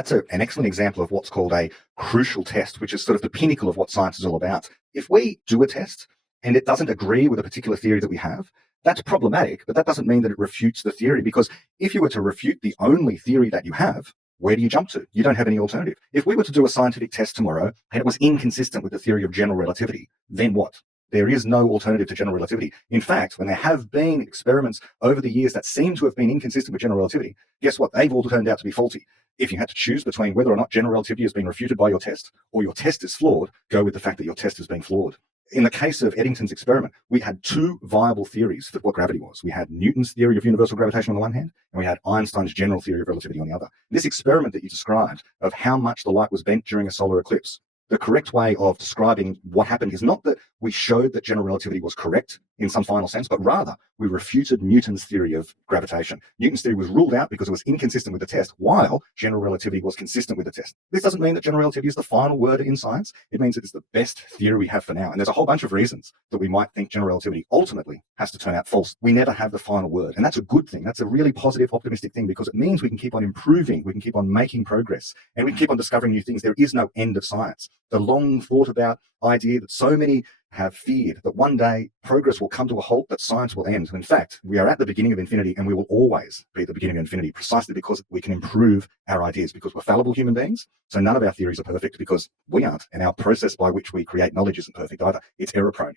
That's an excellent example of what's called a crucial test, which is sort of the pinnacle of what science is all about. If we do a test and it doesn't agree with a particular theory that we have, that's problematic, but that doesn't mean that it refutes the theory, because if you were to refute the only theory that you have, where do you jump to? You don't have any alternative. If we were to do a scientific test tomorrow and it was inconsistent with the theory of general relativity, then what? There is no alternative to general relativity. In fact, when there have been experiments over the years that seem to have been inconsistent with general relativity, guess what? They've all turned out to be faulty. If you had to choose between whether or not general relativity has been refuted by your test or your test is flawed, go with the fact that your test has been flawed. In the case of Eddington's experiment, we had two viable theories for what gravity was. We had Newton's theory of universal gravitation on the one hand, and we had Einstein's general theory of relativity on the other. This experiment that you described of how much the light was bent during a solar eclipse, the correct way of describing what happened is not that we showed that general relativity was correct in some final sense, but rather we refuted Newton's theory of gravitation. Newton's theory was ruled out because it was inconsistent with the test, while general relativity was consistent with the test. This doesn't mean that general relativity is the final word in science. It means it is the best theory we have for now. And there's a whole bunch of reasons that we might think general relativity ultimately has to turn out false. We never have the final word. And that's a good thing. That's a really positive, optimistic thing, because it means we can keep on improving. We can keep on making progress, and we can keep on discovering new things. There is no end of science. The long thought about idea that so many have feared, that one day progress will come to a halt, that science will end. And in fact, we are at the beginning of infinity, and we will always be at the beginning of infinity, precisely because we can improve our ideas, because we're fallible human beings. So none of our theories are perfect, because we aren't. And our process by which we create knowledge isn't perfect either. It's error prone.